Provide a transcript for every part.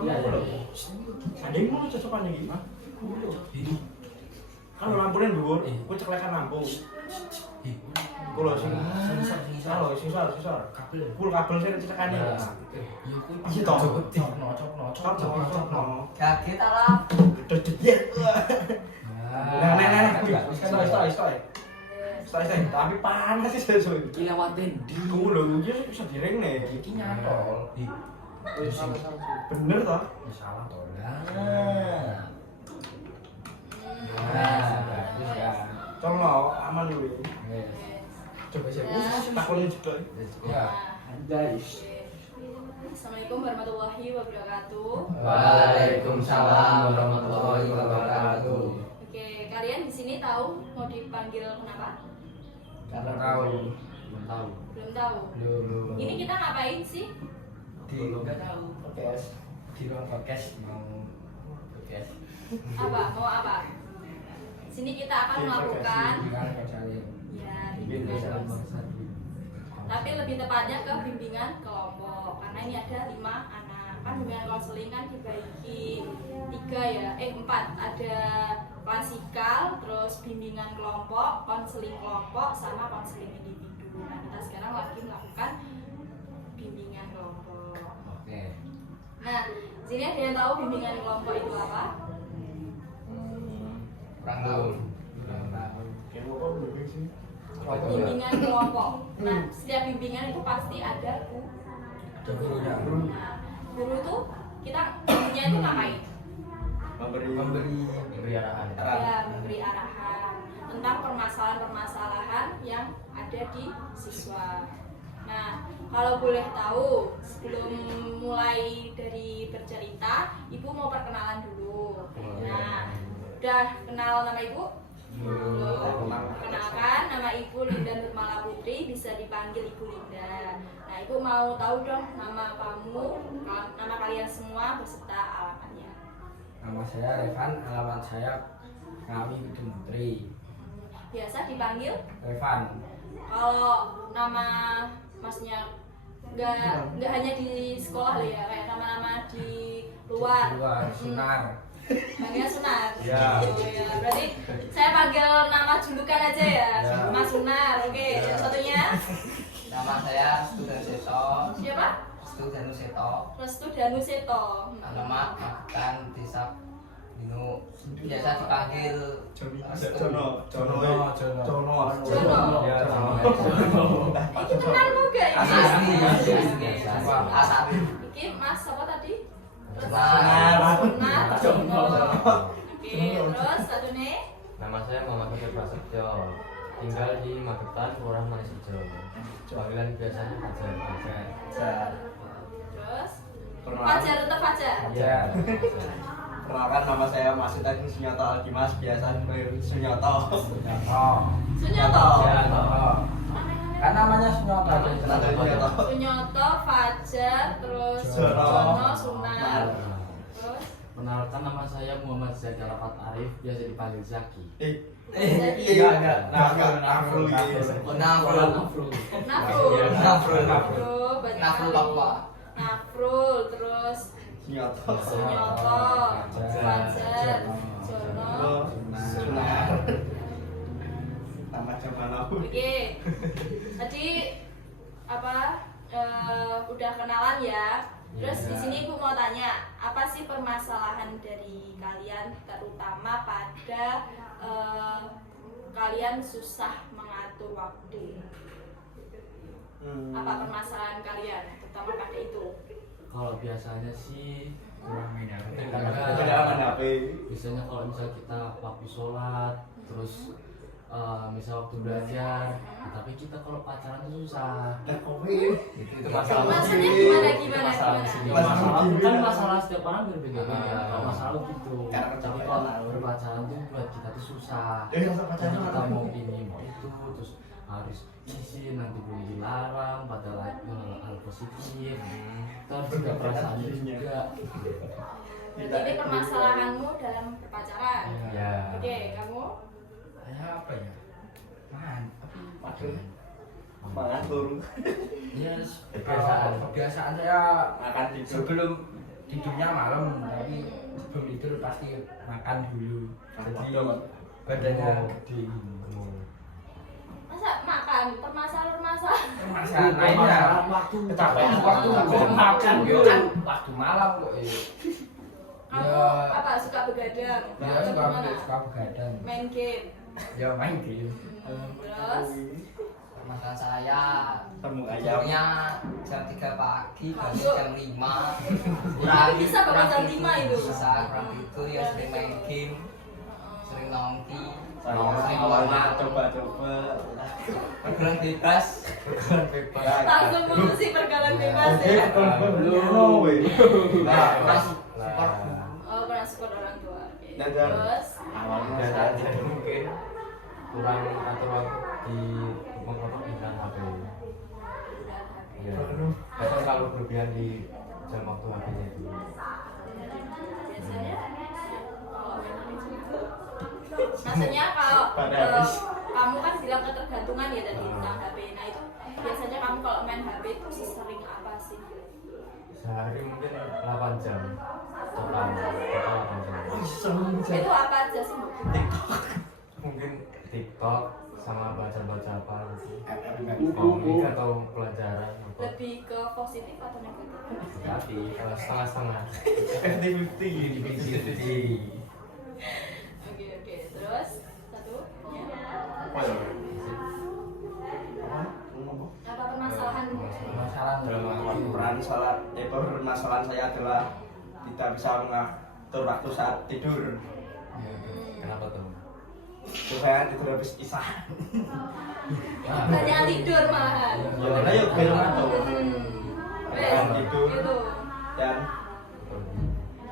Iya, ada yang mau cocokan iki, Mas. Ini Kan lampunya dhuwur, kowe ceklekan lampu. Kulo sing sisar. kabel. Full kabel sing cekane. Iya, kuwi Iya toh. cocok. Kaget alam. Gede-gede. Nah. Stop. Tapi panas sih sesuai. Iki lewatin di Kulo lho iki bisa direng nih. iki nyantol. Di Bener toh? salah to. Bagus ya. Colok aman kuwi. Yes. Coba sih. Takon juga. Ya. Guys. Assalamualaikum warahmatullahi wabarakatuh. Waalaikumsalam warahmatullahi wabarakatuh. Oke, kalian di sini tahu mau dipanggil kenapa? Karena Belum tahu. Belum tahu. belum Ini kita ngapain sih? enggak tahu podcast di ruang podcast mau podcast Mau apa? Sini kita akan melakukan gimana kalian ya bimbingan kelompok. Tapi lebih tepatnya ke bimbingan kelompok karena ini ada 5 anak. Kan bimbingan konseling kan dibagi 4. Ada klasikal, terus bimbingan kelompok, konseling kelompok, sama konseling individu. Nah, kita sekarang lagi melakukan bimbingan kelompok. Oke. Nah, sini ada yang tahu bimbingan kelompok itu apa? kurang tahu Kayak apa belum sih? Bimbingan kelompok. Nah, setiap bimbingan itu pasti ada gurunya Nah, guru itu kita gurunya itu ngapain? memberi arahan Ya, memberi arahan tentang permasalahan-permasalahan yang ada di siswa. Nah, kalau boleh tahu, sebelum mulai dari bercerita, Ibu mau perkenalan dulu. Nah, udah kenal nama Ibu? Belum. Perkenalkan, nama Ibu Linda Nurmala Putri, bisa dipanggil Ibu Linda. Nah, Ibu mau tahu dong nama kamu, nama kalian semua beserta alamatnya. nama saya Revan alamat saya Ngawi Putri Biasa dipanggil? Revan Kalau nama masnya nggak hanya di sekolah loh ya, kayak nama-nama di luar. Sunar Panggilnya Sunar. Ya. Oh, ya. Berarti saya panggil nama julukan aja ya, Ya. Mas Sunar. Oke, yang satunya nama saya Stu Danuseto siapa? Restu Danuseto. alamat Magetan Desa Dino biasa dipanggil Jono. Ya, Ini kenal juga ya? Asli. Iki Mas apa tadi? Sunar. Sunar. Oke, terus satu nih. Nama saya Muhammad Fajar Prasetyo, tinggal di Magetan, Kelurahan Manisrejo. Panggilan biasanya Fajar. Terus Fajar, tetap Fajar. Ya. Perkenalkan nama saya Mas Itan Sunyoto Aldimas, biasa dipanggil Sunyoto. Sunyoto. Kan namanya Sunyoto. Sunyoto, Fajar, terus Jono. Jono, Sunar. Terus Perkenalkan, nama saya Muhammad Zaki Arafat Arif, biasa dipanggil Zaki. Enggak. Nafrul. Nafru. Nafrul. Banyak Nafrul kali. apa? Nafrul, terus Sunyoto. Sunyoto, Fajar, Jono. Sunar. Nama zaman aku. Oke, tadi udah kenalan ya. Terus di sini Ibu mau tanya, apa sih permasalahan dari kalian, terutama pada kalian susah mengatur waktu? Apa permasalahan kalian, terutama pada itu? Kalau biasanya sih kurang biasanya kalau misal kita waktu sholat, terus misal waktu belajar, tapi kita kalau pacaran tuh susah. Itu masalah. Maksudnya gimana? Masalah kan masalah setiap orang berbeda-beda. Kalau masalah gitu. Karena Tapi kalau berpacaran tuh buat kita tuh susah. Jadi kita mau ini mau itu, terus harus izin, nanti belum dilarang, padahal hal positif. Kita harus juga perasaannya juga. Berarti ini permasalahanmu dalam berpacaran. Ya. Oke, kamu? Saya apa ya? Mengatur. Kebiasaan saya Makan tidur. sebelum tidurnya malam tapi sebelum tidur pasti makan dulu. Jadi badannya gede. Masa makan permasalahan Masalah lainnya waktu kecapean waktu makan kan waktu malam kok. kamu apa suka begadang Ya atau suka gimana? begadang. Main game. Ya main game. Terus Masalah saya Temu ayam. tidurnya jam 3 pagi bangun Masuk. jam 5 Bisa bangun jam 5 itu? bisa kurang tidur ya sering main game sering nongki Saya awalnya coba-coba. pergaulan bebas langsung putusi pergaulan bebas ya. Nah, mas support Oh, pernah support orang tua. Oke. Dan- Terus awalnya Dan saya tidak mungkin kurang atur waktu di pokok dengan HP. Ya. Kadang kalau berlebihan di jam waktu HP-nya itu. biasanya maksudnya kalau Pada habis. kamu kan bilang ketergantungan ya tadi tentang HP. Nah itu biasanya kamu kalau main HP itu sering apa sih? Sehari mungkin 8 jam. Total 8 jam. Itu apa aja sih? Bu? Mungkin TikTok sama baca-baca apa gitu. Komik atau pelajaran apa. Lebih ke positif atau negatif? Tapi setengah-setengah. Oke. Terus satu ya. Apa permasalahan? Masalah Dalam waktu permasalahan saya adalah tidak bisa mengatur waktu saat tidur. Kenapa tuh? Saya tidur habis isya. Banyak tidur malahan. Ya, ayo film atau Gitu. dan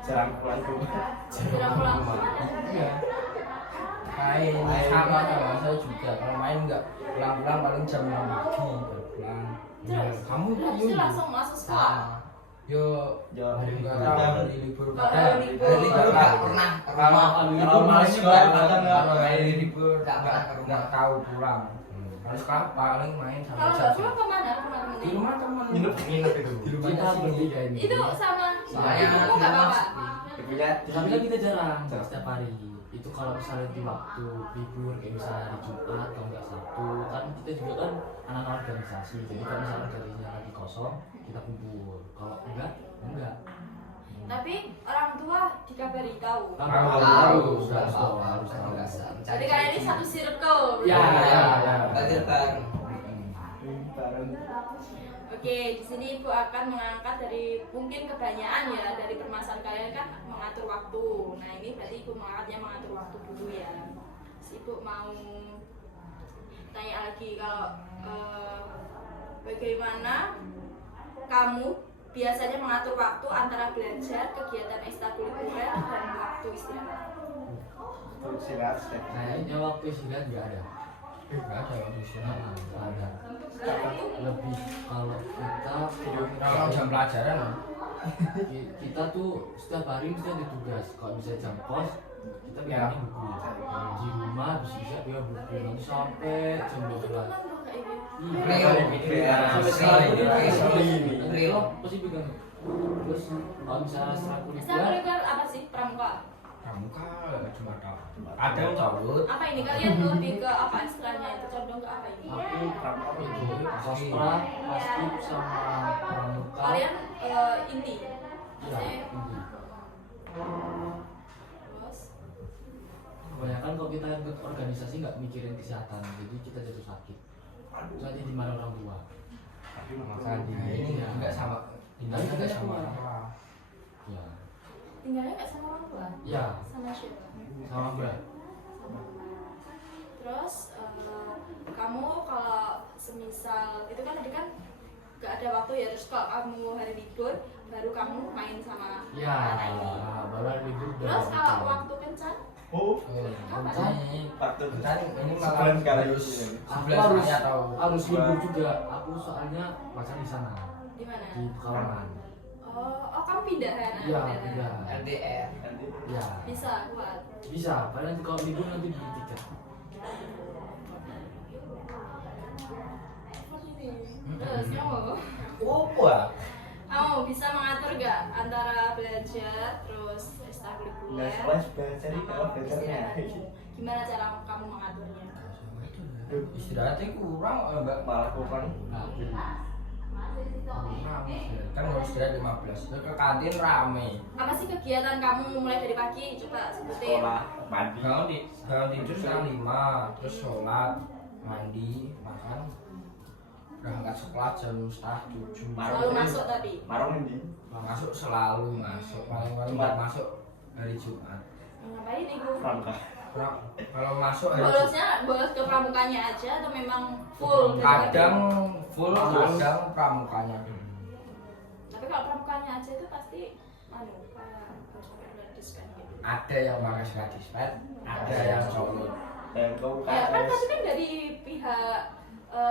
jarang pulang rumah. Jarang pulang rumah. Iya. Main sama saya juga. Kalau main enggak pulang-pulang paling jam 6 pagi baru pulang. Terus Kamu habis itu langsung masuk sekolah. Yo Ya, enggak hari tahu libur. hari libur Kalau kadang. hari libur. hari libur nggak pernah ke rumah Kalau malas juga kadang Kalau hari libur Nggak pernah ke rumah. enggak tahu pulang. Kalau sekarang paling main sama Kalau nggak pulang kemana? Kemana di rumah teman. Nginep itu. Di rumah kita bertiga ini. Itu sama Saya ibumu nggak apa-apa. Ibunya Tapi kan kita jarang setiap hari. Itu kalau misalnya di waktu libur kayak misalnya hari Jumat atau enggak Sabtu kan kita juga kan anak-anak organisasi. Jadi kalau misalnya organisasinya lagi kosong kita kumpul. Kalau enggak. Tapi orang tua dikabari tahu. Kan Tahu. harus Harus tahu, tahu. harus tahu. Jadi karena ini satu circle. Ya, ya. belajar bareng bareng. Oke, di sini Ibu akan mengangkat dari mungkin kebanyakan ya dari permasalahan kalian kan mengatur waktu. Nah ini berarti Ibu mengangkatnya mengatur waktu dulu ya. Terus Ibu mau tanya lagi kalau bagaimana kamu biasanya mengatur waktu antara belajar, kegiatan ekstrakurikuler dan waktu istirahat. Istirahat sih. Kayaknya waktu istirahat nggak ada. Enggak ada waktu istirahat. Nggak ada. Lebih kalau kita Kalau jam pelajaran kita tuh setiap hari mesti ada tugas. Kalau misalnya jam kos kita Ya. bikin buku. Di rumah bisa dia buku nanti sampai jam 12. Real. Sampai sekarang ini Real. pasti pegang. Terus kalau misalnya ekstrakurikuler Ekstrakurikuler apa sih pramuka? pramuka cuma tahu. Ada yang cabut. Apa ini kalian lebih ke apa istilahnya itu condong ke apa ini? aku itu kostra, paskib sama pramuka. Kalian inti. Ya, Maksudnya, ini. terus Kebanyakan kalau kita ikut organisasi nggak mikirin kesehatan, jadi kita jatuh sakit. Jadi di mana orang tua? Masalah di Nah, ini enggak sama. Tinggalnya enggak sama. Ya, tinggalnya nggak sama orang tua? ya, Sama siapa? sama mbak. Terus kamu kalau semisal itu kan tadi kan nggak ada waktu ya, terus kalau kamu hari libur baru kamu main sama Ya, anak ini. baru ada libur. Terus kalau waktu kencan Oh, kapan? waktu Kan ini malah sebulan sekali. harus Aku sebelas harus hari atau harus libur juga. Aku soalnya pacar di sana Di mana? di Pekalongan. Oh kamu pindah kan? Iya, pindah. LDR Ya, Bisa kuat. bisa. Padahal nanti kalau libur nanti beli tiket. Terus kamu? apa? Kamu bisa mengatur nggak antara belajar terus ekstrakurikuler Nggak sekolah belajar itu sama belajarnya. istirahatmu? Gimana cara kamu mengaturnya? Istirahatnya kurang mbak, Malah kurang. kan harus istirahat 15, terus ke kantin rame. Apa sih kegiatan kamu mulai dari pagi? Coba sebutin. Sekolah, mandi. Bangun tidur setengah 5, terus sholat, mandi, makan, berangkat sekolah jam setengah 7. Selalu masuk tapi. Marung ini. Masuk selalu masuk, paling nggak masuk hari Jumat. Ngapain nih Bu? Pramuka. Kalau masuk hari Jumat, Bolosnya bolos ke pramukanya aja atau memang full? dari kadang pagi? full, kadang pramukanya. Tapi kalau pramukanya aja itu pasti kayak harus pakai gratis kan gitu. Ada yang pakai gratis pet, ada yang solo. Dan kau Ya kan tadi kan dari pihak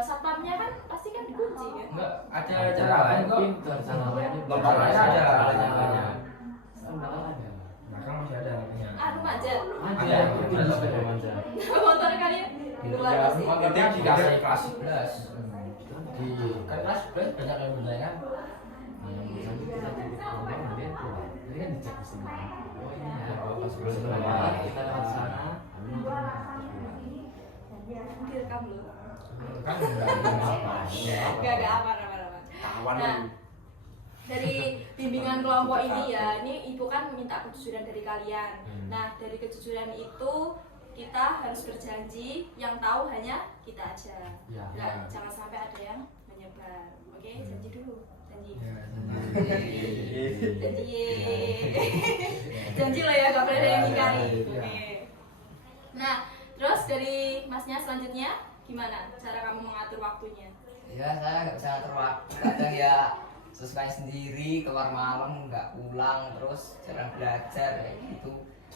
satpamnya kan pasti kan dikunci kan? Enggak, ada cara lain kok. Pintar cara mainnya. Caranya ada. Caranya banyak. Sandal ada. Belakang masih ada punya. Anu manjat. Ada yang pintar sepeda manjat. Motor kalian luar Ya, pasti. Motornya dikasih kelas 11. Di kan kelas 11 banyak yang bertanya kan. Nanti kita titik ngomong dia pulang. Jadi kan dicek di sini. Oh ini ya, pas sebelum berangkat kita lewat sana. Kami nonton terus pulang. Direkam loh. Kan apa? Gak apa. kawan Nah, dari bimbingan kelompok ini ya, ini ibu kan minta kejujuran dari kalian. Nah, dari kejujuran itu kita harus berjanji, yang tahu hanya kita aja. Ya. Nggak, jangan sampai ada yang menyebar. Oke, janji dulu. Janji. Janji. Janji loh ya, gak boleh ada yang ingkari. Oke. Nah, terus dari masnya selanjutnya gimana cara kamu mengatur waktunya? Ya saya nggak bisa ngatur waktu, kadang ya sesuai sendiri, keluar malam nggak pulang, terus jarang belajar kayak gitu.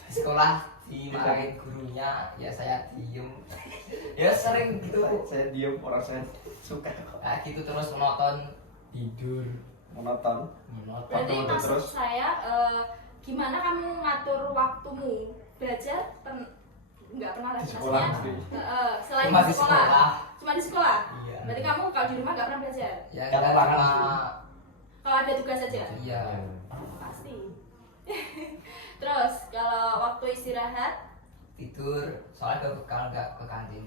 Di sekolah dimarahin gurunya, ya saya diem. Ya sering gitu. Saya diem, orang saya suka Nah gitu terus menonton Tidur. menonton. Berarti Waktu maksud terus. saya gimana kamu ngatur waktumu belajar? Nggak pernah lagi Di sekolah maksudnya, mesti. selain Cuma di di sekolah. sekolah. Cuma di sekolah. Iya. Berarti kamu kalau di rumah nggak pernah belajar. Ya Karena kita larang cuma Kalau ada tugas saja. iya. Pasti. Terus kalau waktu istirahat, Tidur, soalnya gak bekal nggak ke kantin.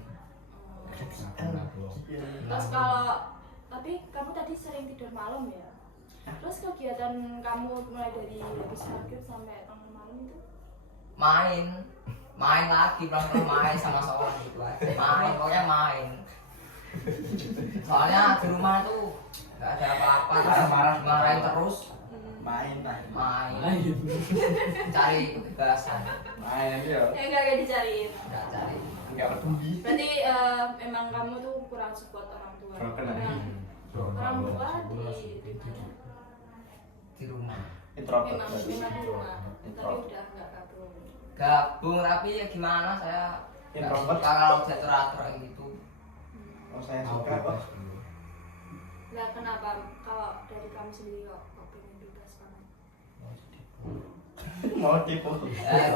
terus kalau tapi kamu tadi sering tidur malam ya. Terus kegiatan kamu mulai dari habis maghrib sampai tengah malam itu? Main lagi, pulang main sama sekolah gitu aja. Pokoknya main. Soalnya di rumah tuh nggak ada apa-apa, marahin terus. Main. Cari kebebasan, Main ya. Ya nggak dicariin. nggak cari. Enggak peduli. Berarti memang kamu tuh kurang support orang tua. Broken Memang orang tua Di rumah Introvert. memang berarti. di rumah, tapi Introvert. udah nggak gabung. gabung, tapi ya gimana, saya nggak Introvert. suka kalau diatur-atur kayak gitu. Oh, saya suka kok. Lah kenapa kalau dari kamu sendiri kok pengen bebas banget? Mau tipu.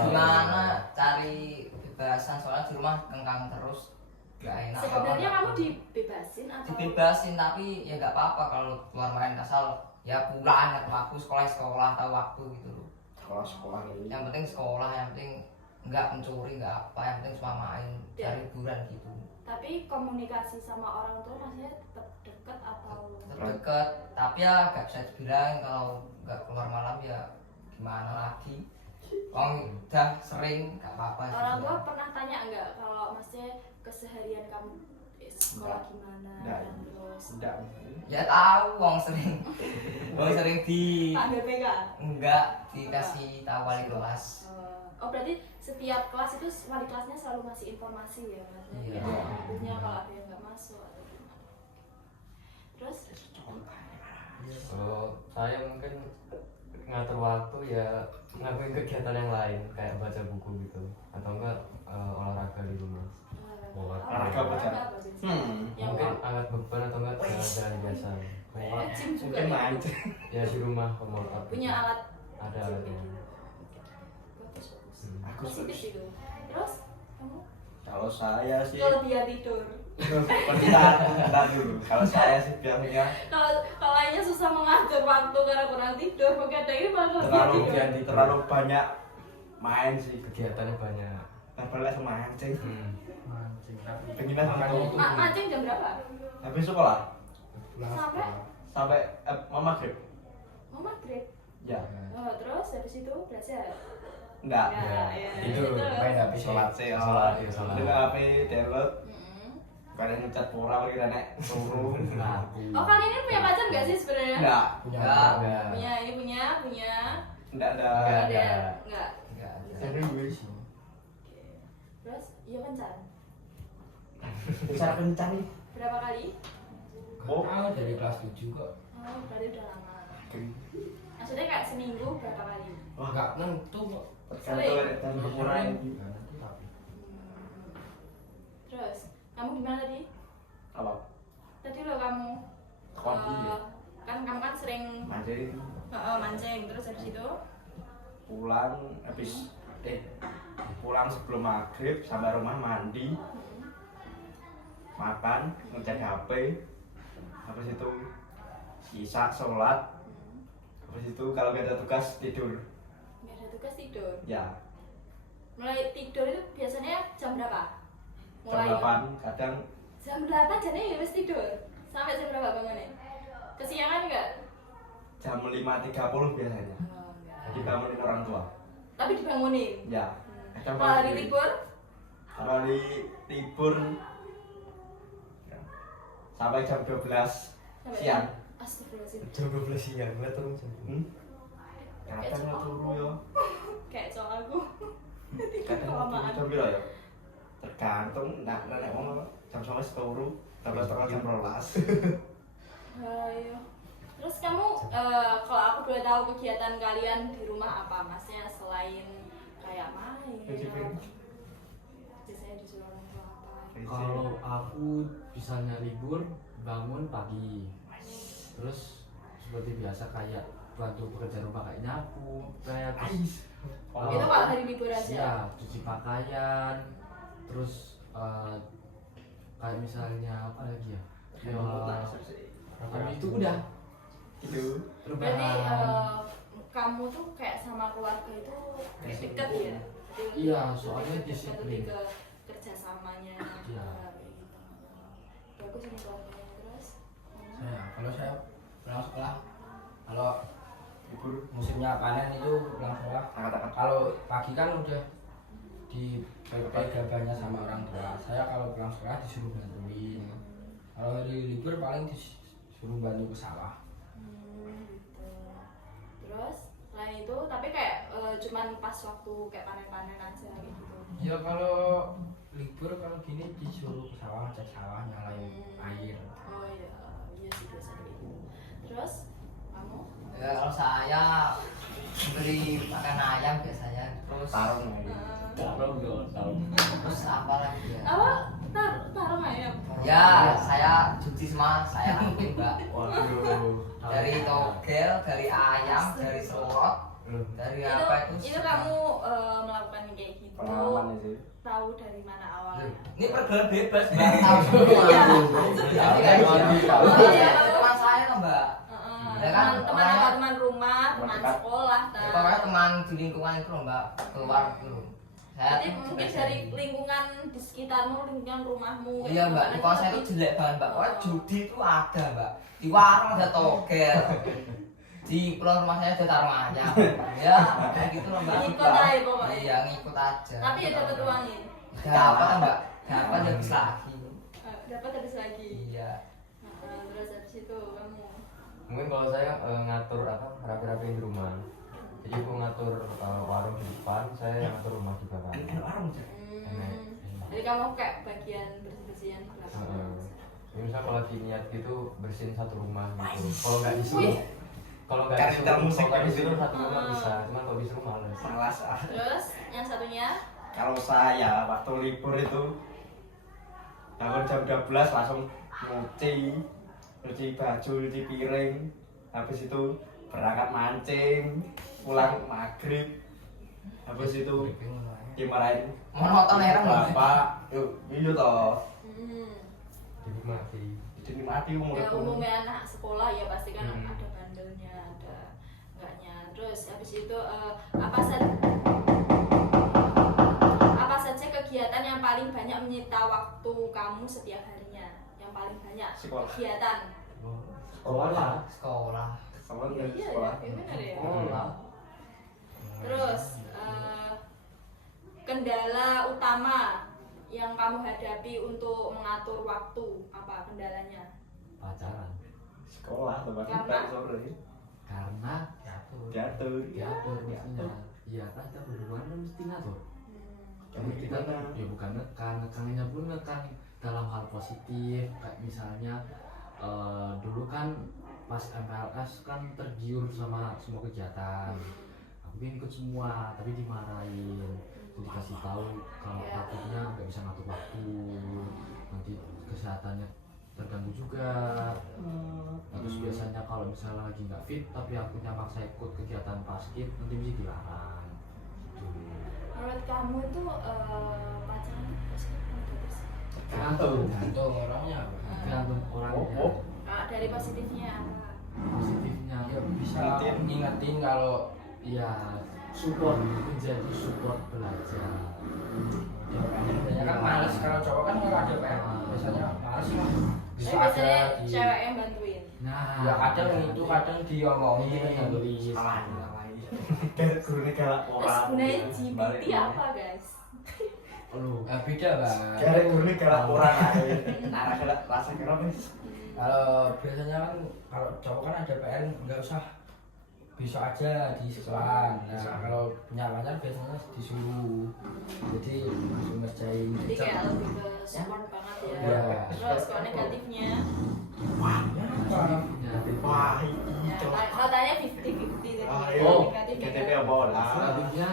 Gimana cari kebebasan, soalnya di rumah kengkang terus, nggak enak. Sebenarnya kamu dibebasin atau? Dibebasin, tapi ya nggak apa-apa kalau keluar main, asal ya pulang, waktu sekolah tahu waktu gitu loh. Sekolah ini. Yang penting sekolah, yang penting nggak mencuri, nggak apa, yang penting cuma main, cari hiburan gitu. Tapi komunikasi sama orang tua maksudnya tetap dekat atau? Terdekat, tapi ya nggak bisa dibilang kalau nggak keluar malam ya gimana lagi. Udah sering, nggak apa-apa. Orang tua pernah tanya nggak kalau maksudnya keseharian kamu sekolah gimana? Nggak. Terus Enggak. Ya tahu, wong sering di Pak BPK? enggak dikasih tahu wali kelas. Oh berarti setiap kelas itu wali kelasnya selalu ngasih informasi ya maksudnya Iya. ibunya kalau ada yang nggak masuk atau gimana. Terus Kalau saya mungkin ngatur waktu ya ngelakuin kegiatan yang lain kayak baca buku gitu atau enggak olahraga di rumah. Olahraga apa, Jan? apa biasanya? Yang Mungkin angkat beban atau enggak jalan-jalan biasa. gym juga Mungkin ya? main. Ya di rumah workout. Punya alat Ada alatnya. bagus. Aku Positif itu. Terus kamu Kalau saya sih kelebihan tidur Bentar dulu. Kalau saya sih biasanya Kalau lainnya susah mengatur waktu karena kurang tidur, begadang ini malah terlalu banyak main sih. Kegiatannya banyak. Balik sama mancing. Mancing tapi Pengen makan itu. Mancing jam berapa? Habis sekolah pulang Sampai? sekolah. sampai mama maghrib. Mau maghrib. Ya. Oh, terus habis itu belajar. Enggak. Ya, ya. Itu main HP Sholat sih. Sholat, iya, sholat. Dengan HP download. Mm-mm. Kadang ngecat pura lagi nek suruh. Nah, Oh, kalian ini punya pacar nggak sih sebenarnya? Enggak. Punya Enggak. Enggak. Punya, ini punya. Enggak ada. Enggak. Ada? Enggak. Enggak ada. Tapi gue sih. Terus, iya kencan. Cara kencan nih. Berapa kali? Oh. Tahu dari kelas 7 kok. Oh, berarti udah lama. Maksudnya kayak seminggu berapa kali? Enggak nentu kok. Tergantung dan ukuran. Nanti tapi. Terus, kamu gimana tadi? Apa? Tadi lo kamu Hobi ya? kan kamu kan sering Mancing. mancing, terus habis itu Pulang pulang sebelum maghrib sampai rumah mandi, makan, ngecek HP, habis itu isya sholat, habis itu kalau nggak ada tugas tidur. nggak ada tugas tidur. Ya, Mulai tidur itu biasanya jam berapa? jam 8 kadang Jam 8 jadinya ya harus tidur. Sampai jam berapa bangunnya? Kesiangan nggak? jam 5.30 biasanya. Oh, enggak. Jadi bangunin orang tua. Tapi dibangunin. Ya, kadang Kalau hari bangunin. libur, Kalau hari libur ya, sampai jam 12 sampai siang. Astagfirullahaladzim. Jam 12 siang, lihat turun jam. Kadang nggak turu ya. Kayak cowok aku. Tidur Kadang kelamaan. jam piro ya? Tergantung nek wong jam 11 turu, tambah setengah jam 12. Ayo. Terus kamu, kalau aku boleh tahu kegiatan kalian di rumah apa? Maksudnya selain kayak main, Cuci piring. biasanya disuruh orang tua apa? kalau aku misalnya libur bangun pagi, terus seperti biasa kayak bantu pekerjaan rumah kayak nyapu, kayak Itu kalau hari libur aja. ya cuci pakaian, terus kayak misalnya apa lagi ya? Habis itu udah Itu Berarti rebahan. kamu tuh kayak sama keluarga itu kayak deket ya? Iya, soalnya Lebih disiplin. ke kerjasamanya. Iya. kayak gitu. Bagus ini keluarganya terus. Kalau saya pulang sekolah, kalau libur musimnya panen itu pulang sekolah. angkat-angkat. Kalau pagi kan udah gabahnya sama orang tua. Saya kalau pulang sekolah disuruh bantuin. Kalau hari libur paling disuruh bantu ke sawah. Gitu. Terus selain itu, tapi kayak cuman pas waktu kayak panen-panen aja kayak gitu. Ya kalau libur kalau gini disuruh ke sawah, cek sawah, nyalain air. Oh iya, iya sih biasa gitu. Terus kamu? Ya, kalau saya beri makan ayam biasanya, terus Tarung ya. terus apa lagi ya? Apa? Tarung ayam. Ya, saya cuci semua, saya lakuin mbak. Waduh. Dari togel, dari ayam, dari selorot, dari apa itu? Itu kamu melakukan kayak gitu. Pengalaman sih. Tahu dari mana awalnya? Ini pergaulan bebas mbak, tahu semua. Iya. Tapi kan Oh, iya. teman saya loh mbak. Ya kan, Teman apa? Teman rumah, teman dekat. sekolah. Ya, pokoknya teman di lingkungan itu loh mbak, keluar dulu. Saya Jadi mungkin dari lingkungan di sekitarmu, lingkungan rumahmu. Iya mbak, di kawasan itu jelek banget mbak. Pokoknya judi itu ada mbak. Di warung ada togel. Di pulau rumah saya ada tarung ayam. Ya, kayak gitu loh mbak. Ngikut aja pokoknya. Iya, ngikut aja. Tapi ya dapat uangin. Dapat mbak, dapat habis lagi. Dapat habis lagi. Iya. Terus habis itu kamu. Mungkin kalau saya ngatur apa rapi-rapiin di rumah. Jadi aku ngatur warung di depan, saya yang ngatur rumah di belakang. Warung aja. Jadi kamu kayak bagian bersih-bersihan di belakang. Ya, misal kalau lagi niat gitu bersihin satu rumah gitu. Kalau nggak disuruh, kalau nggak Cari disuruh, musik kalau nggak gitu. disuruh satu rumah bisa. Cuman kalau disuruh males. Malas. Terus yang satunya Kalau saya waktu libur itu bangun jam 12 langsung nyuci baju, nyuci piring, habis itu berangkat mancing, pulang maghrib, habis itu dimarahin Monoton ya kan mbak. bapak, yuk iya toh, dinikmati. Dinikmati umur Ya umumnya anak sekolah ya pasti kan ada bandelnya, ada enggaknya. Terus habis itu apa saja kegiatan yang paling banyak menyita waktu kamu setiap harinya? Yang paling banyak Sekolah. kegiatan. Sekolah. Sekolah. sama Iya, dengan iya, sekolah. ya, benar ya. Sekolah. Terus kendala utama yang kamu hadapi untuk mengatur waktu, apa kendalanya? Pacaran. Sekolah tempat Karena? kita sore Karena diatur. diatur mestinya. Iya kan kita berdua kan mesti ngatur. Jadi kita kan ya bukan nekannya pun nekan dalam hal positif, kayak misalnya dulu kan pas MPLS kan tergiur sama semua kegiatan, aku ingin ikut semua tapi dimarahin, jadi dikasih tahu kalau takutnya nggak bisa ngatur waktu, nanti kesehatannya terganggu juga. Terus biasanya kalau misalnya lagi nggak fit tapi akunya maksa ikut kegiatan basket nanti bisa dilarang gitu. Menurut kamu itu pacaran itu positif atau negatif? Tergantung orangnya apa? tergantung orangnya. Oh. Dari positifnya apa? Positifnya Ya bisa Ngingetin. ngingetin kalau ya support, menjadi support belajar. biasanya kan males, kalau cowok kan kalau ada PR biasanya males lah. Bisa Tapi biasanya aja di cewek yang bantuin. Nah ya kadang itu kadang diomongin kita tulis Salah. Kayak gurunya galak Terus orang. gunanya GPT apa guys? lu beda bang. Kayak gurunya galak orang aja. Arah galak rasa kenapa sih? Kalau biasanya kan kalau cowok kan ada PR nggak usah, bisa aja di sekolah. Nah kalau punya pacar biasanya disuruh, jadi langsung ngerjain. Jadi kayak lebih ke support banget ya. Iya. Terus kalau negatifnya, Wah, ini ya, cowok. katanya 50-50 jadi Ah, iya. Oh, negatif KTP negatif. apa lah? selanjutnya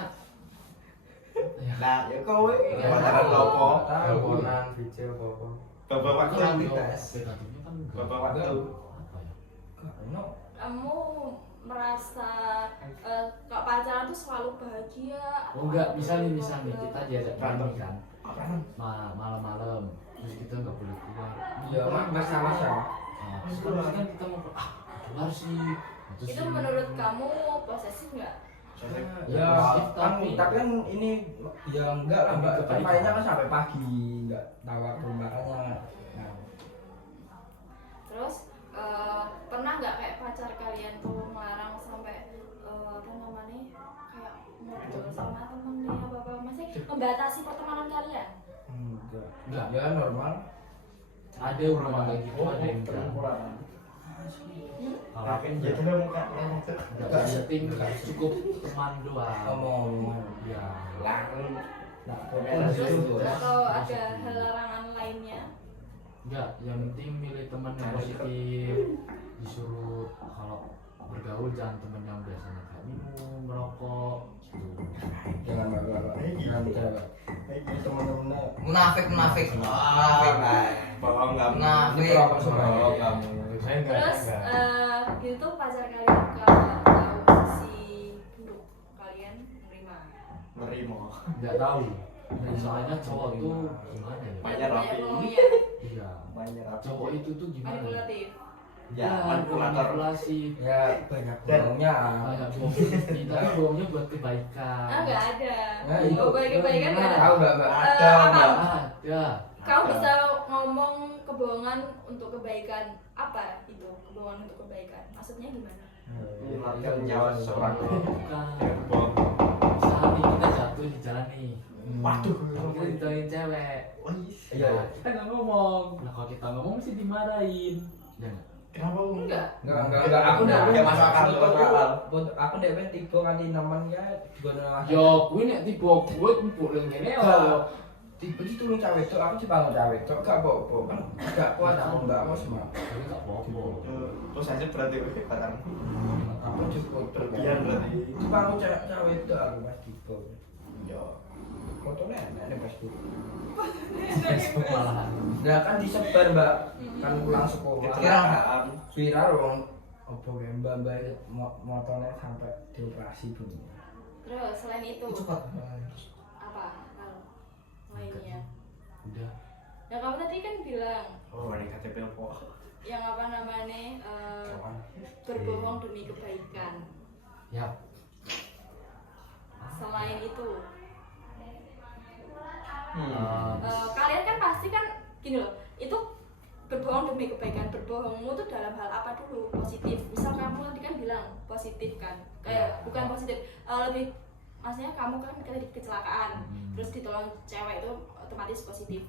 ya Nah, ya kowe Ya. pacaran lho apa? Teleponan, video apa-apa. Bapak waktu kan Aktivitas. negatifnya kan enggak Bapak waktu. apa ya. Karena Kamu merasa kalau pacaran tuh selalu bahagia? Oh enggak, misal nih kita diajak Berantem. berantem kan Apaan? malam-malam terus kita nggak boleh keluar. ya masalah. Nah, terus kan pasti kan kita mau keluar sih. Terus Itu ini- menurut kamu posesif nggak? Ya, tapi tapi kan ini ya enggak lah mbak, Kebaikan. mainnya kan sampai pagi, enggak tahu waktu makanya. Nah, Terus pernah nggak kayak pacar kalian tuh melarang sampai apa namanya kayak ngobrol sama temennya apa masih membatasi pertemanan kalian? enggak. Ya normal. ada hubungan kayak gitu, ada yang enggak. Kalau Tapi jadi lo muka nggak penting, cukup teman doang. Ngomong. Ya. langsung. Nah, Terus atau ada hal larangan lainnya? Enggak, yang penting milih teman yang positif. Disuruh kalau bergaul jangan teman yang biasanya kayak minum, merokok gitu. jangan mbak, jangan mbak. Teman-temannya Munafik. Munafik. Bohong kamu. Munafik. Bohong kamu. Saya enggak, Terus saya enggak. gitu pacar kalian kalau tahu sisi buruk kalian menerima? Nerimo. Nggak tahu. Dan soalnya cowok tuh gimana ya? Banyak rapi. ngomongnya Iya. Banyak rapi. Cowok itu tuh gimana? manipulatif. Ya, manipulator. manipulasi. ya banyak bohongnya. Banyak bohong tapi bohongnya buat kebaikan. Nggak ada. Nah, itu. Kebaikan nggak ada. Tahu nggak mbak? Ada, Apa? Mbak. Ada. Kau bisa ngomong kebohongan untuk kebaikan, apa itu kebohongan untuk kebaikan? Maksudnya gimana? Menyelamatkan nyawa seseorang. Bukan. Ya, bohong. Misalnya nih kita jatuh di jalan nih. Waduh. Kita ditolongin cewek. Iya. Nah, kita nggak ngomong. Nah kalau kita ngomong mesti dimarahin. Ya nggak? Kenapa? Enggak. Enggak. Aku Enggak, ndak enggak masuk akal, Aku- masuk akal. Aku ndak pengen tiga kali nemen ya juga nama. Yo, kuwi nek tiba kuwi empuk ning kene yo. Tiba itu tulung cawe itu, aku dibangun cawe itu, gak apa-apa kan, gak kuat aku nggak mau semua. Tapi gak apa-apa. Terus aja berarti pacaran. Aku cukup Berlebihan berarti. dibangun cawe itu aku pas tiba. Ya. Fotonya enak pas tiba. Facebook malahan. Nah kan disebar mbak, kan pulang sekolah. Kecelakaan. Viral wong, apa mbak motornya sampai dioperasi pun. Terus selain itu Cepat. apa hal lainnya? Udah. Nah kamu tadi kan bilang Oh, ini KTP apa? yang apa namanya berbohong demi kebaikan. Ya. Selain itu, Eh, kalian kan pasti kan gini loh, itu berbohong demi kebaikan. Berbohongmu tuh dalam hal apa dulu? Positif. Misal kamu tadi kan bilang positif kan, kayak bukan positif, lebih maksudnya kamu kan kecelakaan, terus ditolong cewek itu otomatis positif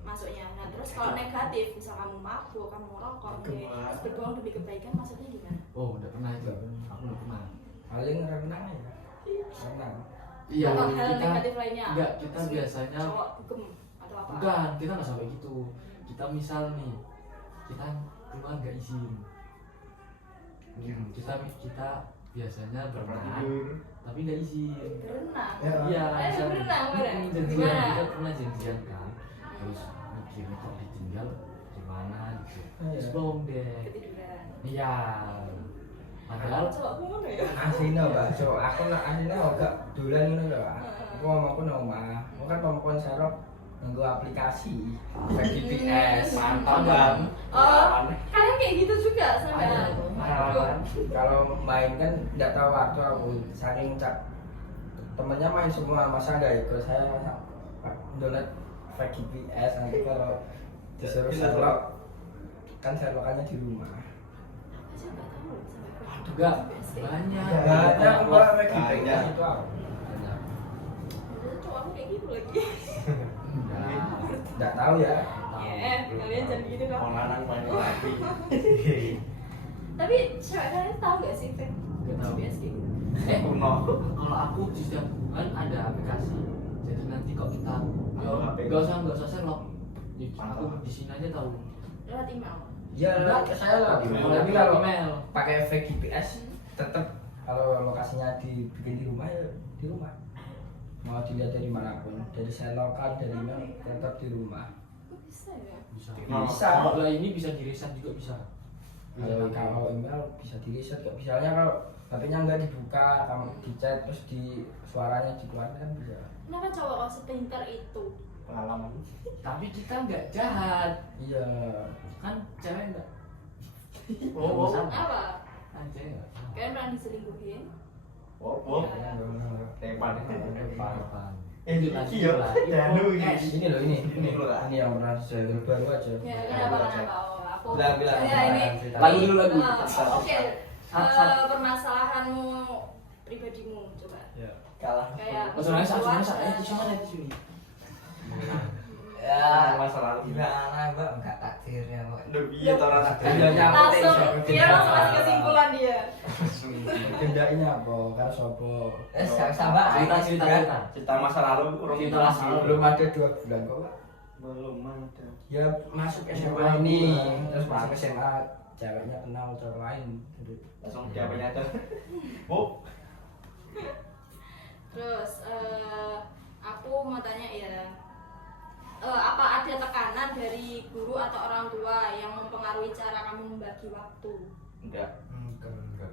masuknya. Nah terus kalau negatif, misal kamu mabuk, kamu ngerokok, terus berbohong demi kebaikan, maksudnya gimana? Oh, udah pernah itu. Aku udah pernah. paling renang ya renang. Iya, Atau hal kita negatif lainnya? enggak, kita biasanya Cowok dugem atau apa? bukan, kita nggak sampai gitu. Kita misal nih, kita keluar nggak izin. Kita biasanya berenang, tapi nggak izin. Berenang. Ya. Iya, Eh, berenang, berenang. janjian, Gimana? kita pernah janjian kan. Terus mikirnya kok ditinggal gimana gitu. Terus Iya. bohong deh. Ketiduran. Iya. Padahal Cowokmu mana ya? Aslinya Mbak, so aku nak aslinya agak dolan ngono lho. Aku omahku nang omah. Aku kan pemokon serok nganggo aplikasi kayak GPS. Mantap bang. Oh, kalian kayak gitu juga sama? Kalau main kan nggak tahu waktu aku saking temennya main semua masa nggak ikut saya download fake GPS nanti kalau disuruh serlok kan serlokannya di rumah. Aku juga nggak tahu sampai juga banyak. Banyak kok fake Banyak. GPS itu aku. Banyak. Terus cowokmu kayak gitu lagi. Enggak. Nggak tahu ya. Kalian jangan gitu kan. Mau lanang main lagi. Tapi cewek kalian tahu gak sih fake Nggak tahu. GPS kayak gitu? Kuno. Kalau aku di setiap kan ada aplikasi. Jadi nanti kok kita HP. nggak usah serlok. Jadi aku di sini aja tahu. Lewat email. Ya saya lah. Kalau Tapi kalau email. pakai fake GPS tetap kalau lokasinya dibikin di rumah ya di rumah. Mau dilihat dari manapun, dari selokan, dari email tetap di rumah. Kok bisa ya? Bisa. Bisa. Kalau ini bisa di-reset juga bisa. Kalau email bisa di reset, kok misalnya kalau HP-nya nggak dibuka, kamu di chat terus di suaranya dikeluarkan kan bisa. Kenapa cowok kok sepinter itu? Pengalaman. Tapi kita nggak jahat. Iya. Kan cewek nggak. Oh, Sama. Apa? Kan cewek nggak. Kalian pernah diselingkuhin? Oh. Ya. Tepan. Depan. Iki yo. Danu iki. Ini loh ini Ini yang pernah saya baru aja. Ya, kenapa? Oh, aku. Bilang. Ya, ini. Lagu dulu, lagu. Oke. Sat. Permasalahanmu pribadimu coba. Ya. Kalah. Kayak Langsung aja, keluarga. tisu mana tisu ini? Ya, Masa lalu. gimana mbak, enggak takdirnya mbak. Udah biar orang Langsung dia langsung kasih kesimpulan dia. Kendaknya apa? Kan sopo. Gak usah mbak, Cerita. Cerita masa lalu kurang Cerita masa lalu. Belum ada 2 bulan kok Pak. Belum ada. Ya masuk SMA ini, terus masuk SMA ceweknya kenal cowok lain. Langsung diapanya aja. Oh. Terus aku mau tanya ya, apa ada tekanan dari guru atau orang tua yang mempengaruhi cara kamu membagi waktu? Enggak. Enggak.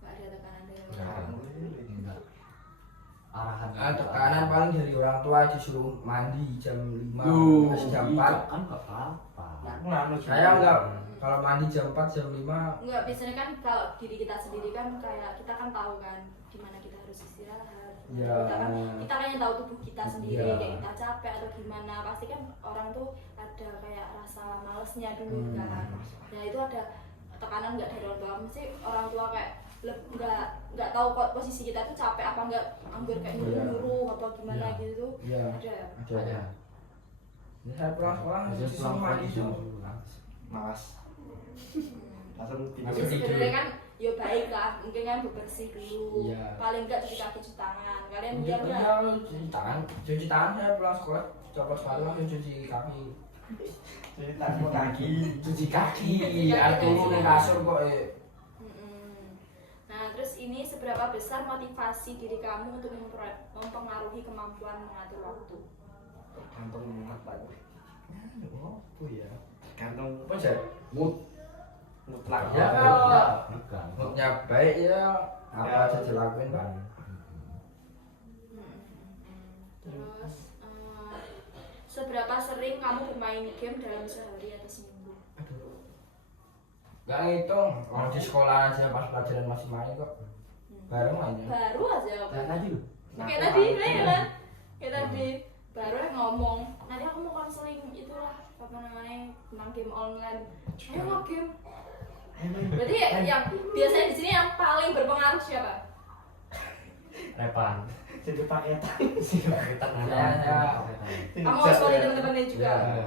Gak ada tekanan dari Nggak orang ada. tua. Enggak. Arahan. Tekanan paling dari orang tua disuruh mandi jam 5 Duh, terus jam iya, 4. kan nggak apa-apa. Aku nganu. Saya enggak kalau mandi jam 4 jam 5 Enggak, biasanya kan kalau diri kita sendiri kan kayak kita kan tahu kan gimana kita harus istirahat. Ya. Kita kan yang tahu tubuh kita sendiri, Ya. kayak kita capek atau gimana. Pasti kan orang tuh ada kayak rasa malesnya dulu kan. Nah itu ada tekanan nggak dari orang tua? Mesti orang tua kayak nggak tahu kok posisi kita tuh capek apa nggak, anggur kayak nyuruh apa gimana Ya. gitu. Iya. Ada. Ada. Ya, saya pulang sekolah Aja disuruh pulang mandi jam tuh. Malas. Langsung Tapi tidur. sebenarnya kan ya baik lah, mungkin kan bebersih dulu. Iya. Paling nggak cuci kaki, cuci tangan. Kalian Iya, iya nggak? iya, cuci tangan saya pulang sekolah copot sepatu langsung cuci kaki. Jadi tangan kaki. Cuci kaki, Cuci kaki, aku cuci di kaki. kasur kok. Nah, terus ini seberapa besar motivasi diri kamu untuk mempengaruhi kemampuan mengatur waktu? Gantung apa? Apa ya? Gantung Apa sih? Mood. mutlak. Ya kalau Bukan. moodnya baik ya apa aja dilakuin Pak. Terus seberapa sering kamu bermain game dalam sehari atau seminggu? Gak ngitung, kalau di sekolah aja pas pelajaran masih main kok. Baru mainnya. Baru aja Kayak tadi loh. kayak tadi ya kan, kayak tadi baru ngomong nanti aku mau konseling itulah apa namanya tentang game online. Ayo mau game. Berarti yang biasanya di sini yang paling berpengaruh siapa? Repan. Jadi paketan. Kita Ya. Kamu harus cari teman-temannya juga. Ya.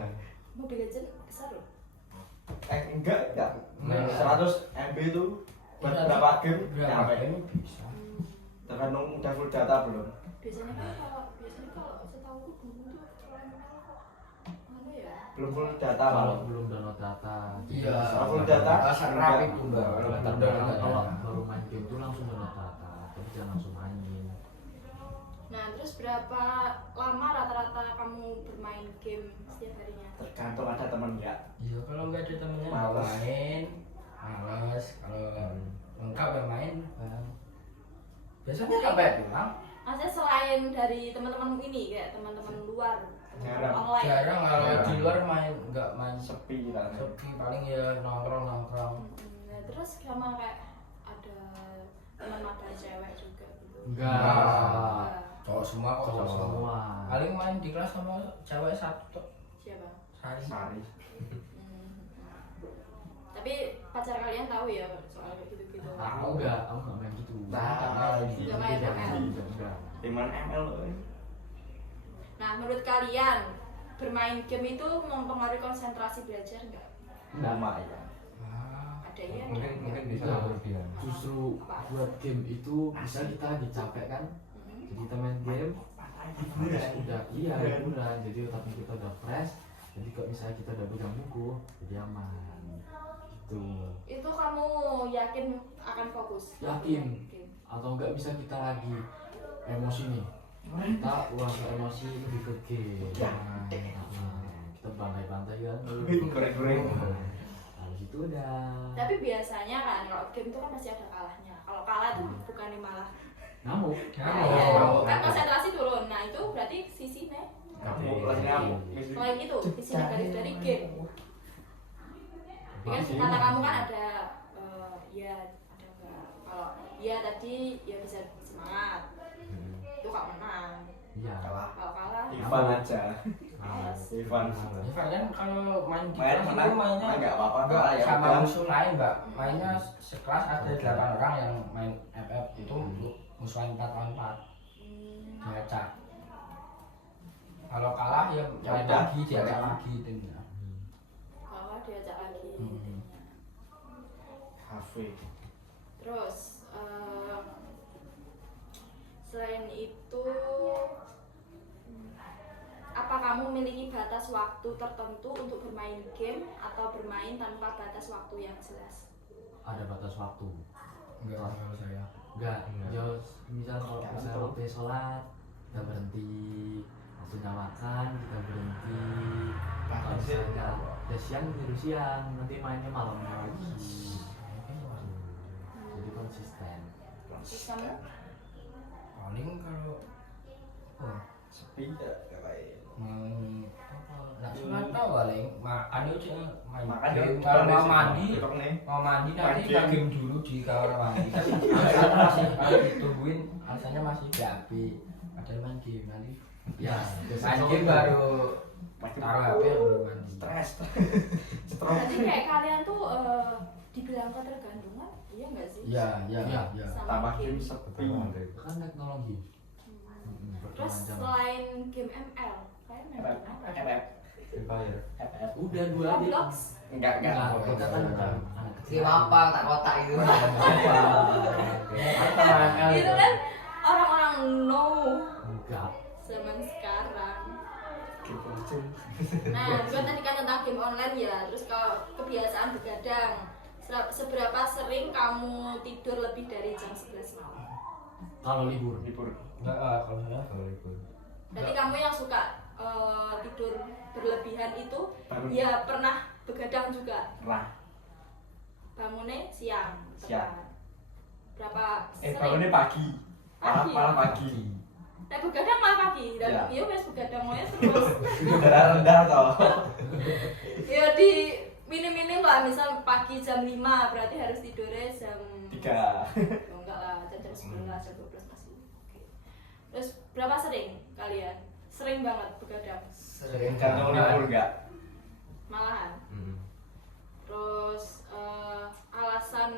Mobile Legends seru. Enggak. Enggak. 100 MB itu buat berapa game? Berapa Nyampe. ini bisa. Tergantung udah full data belum. Biasanya kalau setahu dulu tuh mana ya? Belum full data Kalau malah. belum download data. Iya. Kalau full data, Serap itu mbak. Kalau baru main game tuh langsung download data, tapi jangan langsung mainin. Nah, terus berapa lama rata-rata kamu bermain game setiap harinya? Tergantung ada teman enggak. Iya kalau nggak ada temennya Males. main, males. Kalau lengkap ya main. Biasanya sampai pulang. Maksudnya selain dari teman-teman ini kayak teman-teman luar, teman-teman Jarang. online. Jarang kalau Jarang. di luar main nggak main Sepi lah. sepi paling ya nongkrong. Nah, terus sama kayak ada teman magang cewek juga gitu. Enggak. Cowok semua kok. Cowok semua. Paling main di kelas sama cewek satu tuh. Siapa? Sari. Sari. Hmm. Tapi pacar kalian tahu ya soal kayak gitu-gitu? Aku enggak main gitu. Nggak main ML. Enggak. 5 ML loh. Nah, menurut kalian bermain game itu mempengaruhi konsentrasi belajar nggak? Nama ya. Ada ya? Mungkin bisa Enggak. berlebihan. Justru buat game itu bisa kita lagi capek kan, Hmm. jadi kita main game udah hiburan, jadi otak kita udah fresh, jadi kalau misalnya kita udah pegang buku jadi aman gitu. Itu kamu yakin akan fokus? Yakin. Oke. Atau enggak bisa kita lagi emosi nih, kita uang emosi lebih ke game. Nah, kita bantai-bantai kan, Goreng-goreng. habis itu udah Tapi biasanya kan kalau game itu kan pasti ada kalahnya. Kalau kalah itu bukannya malah ngamuk. kan konsentrasi turun. Nah, itu berarti sisi Kamu lagi ngamuk. selain itu sisi negatif dari game. Kan kata kamu kan ada ya ada enggak. Kalau ya tadi ya bisa semangat. Itu kak menang. Iya. Kalah. Kalau kalah Ivan aja. males. Ivan. Ya kalian kalau main di Main kelas menang, itu mainnya nggak apa-apa, nggak kalah ya sama udah. musuh lain mbak. Mainnya sekelas ada 8 orang yang main FF itu musuhan 4 lawan 4 Hmm. diacak. Kalau kalah ya Ya main udah, lagi diacak balik. lagi timnya. Kalau diajak lagi. Hmm. Cafe. Terus selain itu apa kamu memiliki batas waktu tertentu untuk bermain game atau bermain tanpa batas waktu yang jelas? Ada batas waktu. Enggak kalau saya. Enggak, misal kalau misalnya waktu sholat kita berhenti, waktunya makan kita berhenti. Kalau misalnya udah siang tidur siang, nanti mainnya malam lagi. Jadi konsisten. Terus kamu? Paling kalau Sepi ya kayak. main apa? Nggak tahu paling makan itu cuma main Makan game. ya, Kalau mau bukan mandi sih, bukan nih. mau mandi Main nanti game. game dulu di kamar mandi. Alasannya masih kalau ditungguin alasannya masih BAB. Padahal main game nanti. Ya, Main game baru Makin taruh HP baru mandi. stres. Berarti kayak kalian tuh dibilang ketergantungan, iya nggak sih? Iya, iya, Iya. iya. Sama Tambah game. game sepi. kan teknologi. Terus Perkembangan zaman. selain game ML, kalian main game apa? FF. Empire. FF. Udah dua aja. Roblox. Enggak. Enggak, kita kan bukan anak kecil. Game apa kotak-kotak itu? Itu kan orang-orang no Enggak. zaman sekarang. Game Legend. Nah, juga tadi kan tentang game online ya. Terus kalau kebiasaan begadang, seberapa sering kamu tidur lebih dari jam 11 malam? Kalau libur. Libur. Enggak, kalau saya Kalau libur. Berarti kamu yang suka tidur berlebihan itu Baru. ya pernah begadang juga. Lah. Bangunnya siang. Siang. Berapa sering? Bangunnya pagi. Pagi. Malah pagi. Nek begadang malah pagi. Dan Ya. iya wis begadang moe terus. Darah rendah toh. Ya di minim-minim lah, misal pagi jam 5 berarti harus tidurnya jam 3. Oh, enggak lah, jam 11, jam 12 masih. Oke. Terus berapa sering kalian? Sering banget begadang. Sering Gantung libur enggak? Malahan. Terus alasan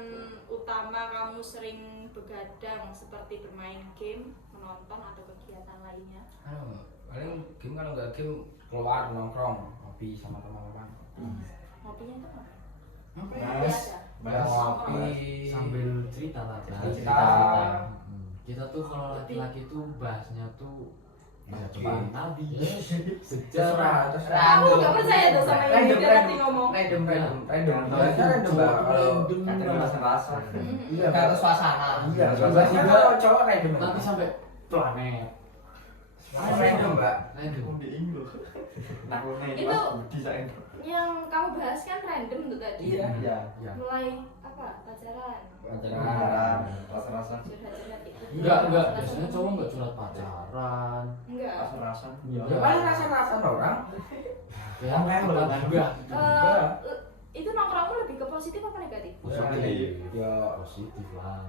utama kamu sering begadang seperti bermain game, menonton atau kegiatan lainnya? Paling game kalau nggak game keluar nongkrong ngopi sama teman-teman. Ngopinya itu apa? Apa Ngopi Mas. aja. Ya, ngopi Sambil cerita lah. Cerita. Kita tuh kalau laki-laki tuh bahasnya tuh Ya, cuma tadi sejarah sejarah. terus Aku nggak percaya tuh sama yang dia nanti ngomong. random. Random. Biasanya random Mbak, kalau Kadang rasa-rasa. iya tergantung suasana. iya Biasanya biasanya kalau cowok random Nanti sampai planet. random Mbak. Random. Ini loh. Nakune Itu- Mas Budi saya. Yang kamu bahas kan random tuh tadi. Iya. Iya. Ya. Mulai apa? Pacaran, Pacaran. Rasa-rasa. curhat-curhat itu. Enggak. Biasanya cowok enggak curhat pacaran. Enggak. Rasa-rasa. Iya. Ya paling rasa orang. Ya, Apa yang kita lo? juga. Itu nongkrongmu lebih ke positif apa negatif? Positif. Ya Positif lah.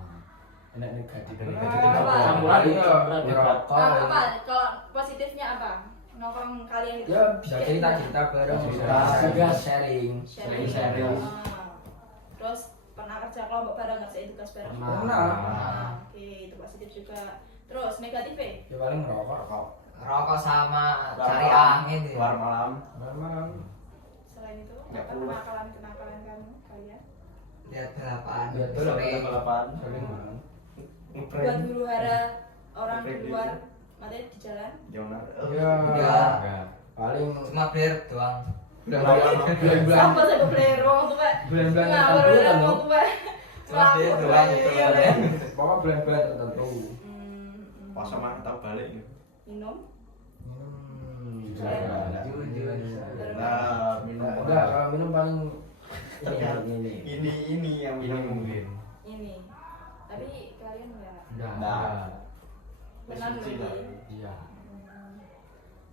enak negatif. Apa? Campuran itu, campuran. Ngerokok. Apa? Kalau positifnya apa? Nongkrong kalian itu? Ya bisa cerita bareng, Cerita. bisa sharing. Sharing. Terus pernah kerja kelompok bareng, ngerjain tugas bareng? Pernah. Pernah. Oke, itu positif juga. Terus negatifnya? Ya paling ngerokok. Rokok sama Keluar cari malam. angin ya. Keluar malam. Memang Selain itu, Nggak apa keluar. kenakalan kamu kalian? Lihat balapan. Lihat Sering. Balapan. sering banget. Buat huru hara orang di Ngeprank luar, gitu. maksudnya di jalan? Jonar. Ya Ya. paling Cuma biar doang. bulan-bulan Sama saya beberapa tuh pak. bulan-bulan Ngawur tertentu kan ngomong loh. tuh pak. Cuma biar doang gitu Iya, loh. Pak. Pokoknya bulan-bulan tertentu. Pas sama kita balik gitu. Minum? Jujur. Nah, minum. Enggak, kalau minum paling Ternyata ini. ini yang minum mungkin. Ini. Tapi kalian enggak? Enggak. Nah. Benar Suci lagi. lah. Iya.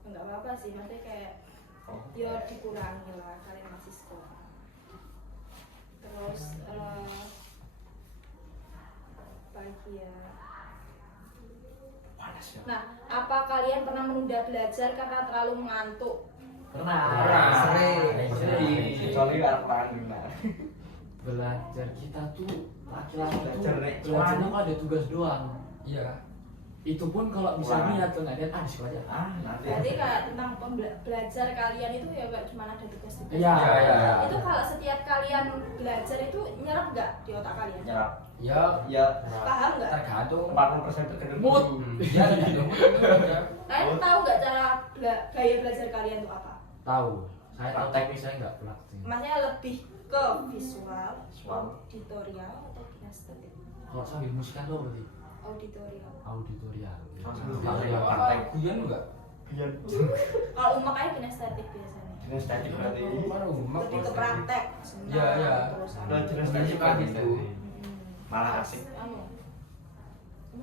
Enggak apa-apa sih, maksudnya kayak ya dikurangi lah, kalian masih sekolah. Terus apa lagi ya? Panas ya. Nah, apa kalian pernah menunda belajar karena terlalu mengantuk? Pernah. Sering. Kecuali karena nah. Belajar kita tuh laki-laki tuh Belajar, Nek. belajarnya kok ada tugas doang. Iya. Itu pun kalau bisa Wah. niat tuh nggak niat di sekolah aja. Nanti. Berarti kayak tentang belajar kalian itu ya gak cuma ada tugas-tugas. Iya. Iya. Itu kalau setiap kalian belajar itu nyerap nggak di otak kalian? Nyerap. Ya Ya. Paham nggak? tergantung. 80% terkena Mood. Ya tergantung. Kalian tahu nggak cara gaya belajar kalian itu apa? Tahu. Saya tahu Praktek. tapi saya nggak praktek. Maksudnya lebih ke visual, Visual. auditorial atau kinestetik? Kalau sambil musikan tuh berarti Auditorial. auditorial. Auditorial. Partai guyon enggak? Biar. Kalau umak kayak kinestetik biasanya. Kinestetik berarti. Mana umak? Lebih ke praktek, senam, Iya, iya. terus Udah kinestetik Suka gitu. malah asik. Kamu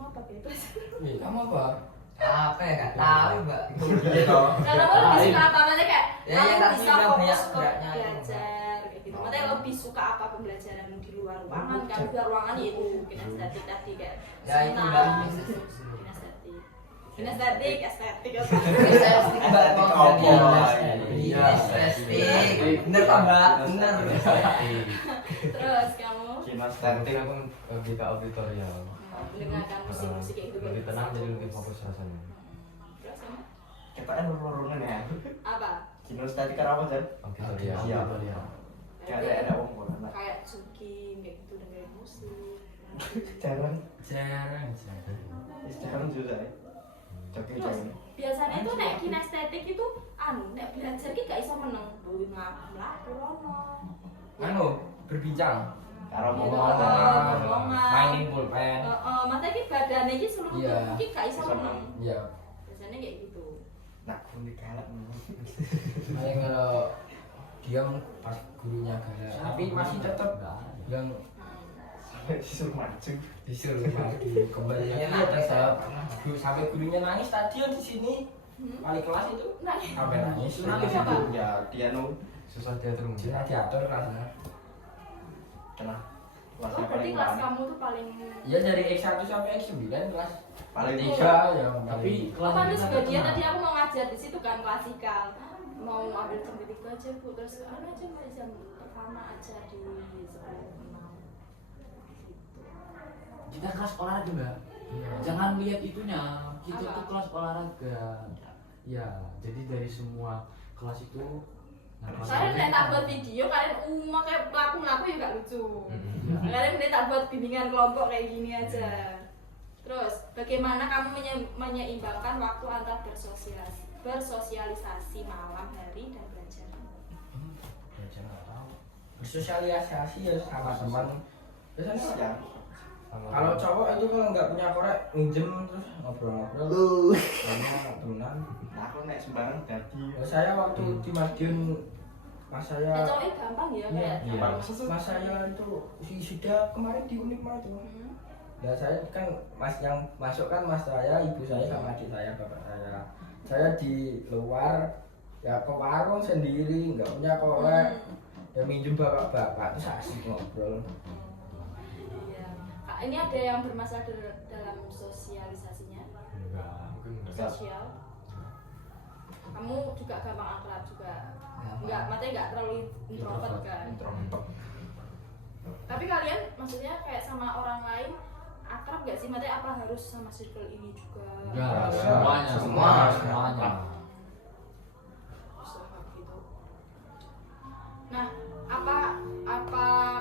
apa bebas? Ih, kamu apa? Apa ya? Gak tahu mbak. Gitu. Karena kamu lebih suka apa? Maksudnya kayak Ya, kamu ya, tapi bisa udah fokus banyak ke geraknya. belajar kayak gitu. Maksudnya lebih suka apa pembelajaran di luar ruangan? Kan di luar ruangan ya itu kinestetik tadi kayak Ya, itu senam, udah. kinestetik. Kinestetik, estetik apa? Estetik mbak. Estetik Mau apa? jadi Iya. estetik. Bener kan mbak? Bener. Terus kamu Kinestetik. aku lebih ke auditorial. mendengarkan musik-musik kayak gitu. Lebih tenang jadi lebih fokus rasanya. Terus kamu Kita kan lorong ya. apa? Kinestetik apa sih? Auditorial. Iya. Auditorial. Kayak ada omong anak. Kayak jogging kayak gitu dengerin musik. Jarang. Jarang. Jarang juga ya. Joki Terus joki. biasanya tuh nek kinestetik itu nek belajar ki gak iso meneng. Duwe mlaku rono. Anu, berbincang. Karo Iya, ngomongan. ngomongan. Mainin pulpen. Heeh, maksudnya ki badane ki seluruh Iya. tubuh ki gak iso Iso meneng. Iya. Biasanya kayak gitu. Nah, ini galak. Paling kalau diam pas gurunya galak. Tapi masih tetap Enggak ada. yang sampai disuruh maju. disuruh maju kembali lagi ada sampai gurunya nangis tadi di sini wali kelas itu Nangis. sampai nangis Nangis apa? Ya dia susah diatur. cuma diatur kelasnya kena Oh, kelasnya berarti paling kelas panik. kamu tuh paling ya dari X1 sampai X9 kelas Paling 3 yang Tapi kelas Apa kita juga dia terkenal. tadi aku mau ngajar di situ kan klasikal. Mau ambil jam 3 aja Bu, terus anu aja mulai jam pertama aja di sekolah. Kita kelas olahraga mbak. Jangan lihat itunya. Kita Apa? tuh kelas olahraga. Ya, jadi dari semua kelas itu. Nah, kelas Kalian olahraga nek tak kita- buat video, kalian kayak pelaku-pelaku ya gak lucu. Iya. Kalian nek tak buat bimbingan kelompok kayak gini aja. Terus, bagaimana kamu menyeimbangkan waktu antara bersosialisasi malam hari dan belajar? belajar nggak tahu bersosialisasi ya sama teman biasanya ya. kalau cowok itu kalau nggak punya korek minjem terus ngobrol-ngobrol temenan Nah aku naik sembarang jadi. ya, saya waktu di Madiun mas saya Cowoknya gampang ya iya, kayak. mas saya itu sudah kemarin di Unikma itu Hmm. ya saya kan mas yang masuk kan mas saya ibu saya sama adik saya bapak saya di luar ya ke warung sendiri nggak punya korek ya minjem bapak-bapak itu asik ngobrol Iya. Kak, ini ada yang bermasalah dalam sosialisasinya? Enggak, mungkin enggak. Sosial. Kamu juga gampang akrab juga. Enggak, maksudnya enggak terlalu introvert kan. Introvert. Tapi kalian maksudnya kayak sama orang lain akrab gak sih? Maksudnya apa harus sama circle ini juga? Enggak, Semuanya. semuanya. Bisa kayak gitu. Nah, apa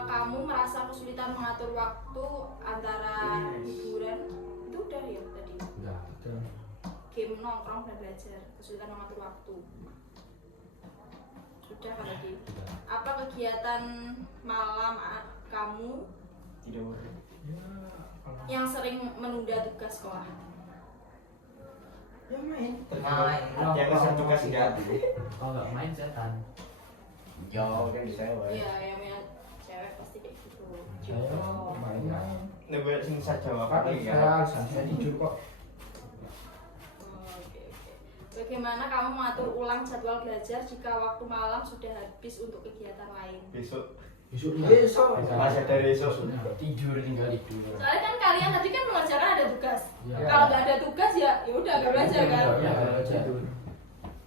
kamu merasa kesulitan mengatur waktu antara hiburan? Itu udah ya tadi. Enggak. Game, nongkrong dan belajar, kesulitan mengatur waktu. Sudah kan tadi. Apa kegiatan malam kamu Tidur. yang sering menunda tugas sekolah? ya main Main. Yang kesan tugas enggak. Kalau nggak main setan. Ya udah bisa ya. Iya, yang punya cewek pasti kayak gitu. saya Oh. main-main Nunggu sing saya jawab apa lagi saya ya. saya tidur kok Oke. Bagaimana kamu mengatur ulang jadwal belajar jika waktu malam sudah habis untuk kegiatan lain? Besok Besoknya. besok masih dari besok. tidur tinggal tidur Soalnya kan kalian tadi kan mengerjakan ada tugas. Iya. Kalau nggak ada tugas ya udah nggak belajar kan? ya belajar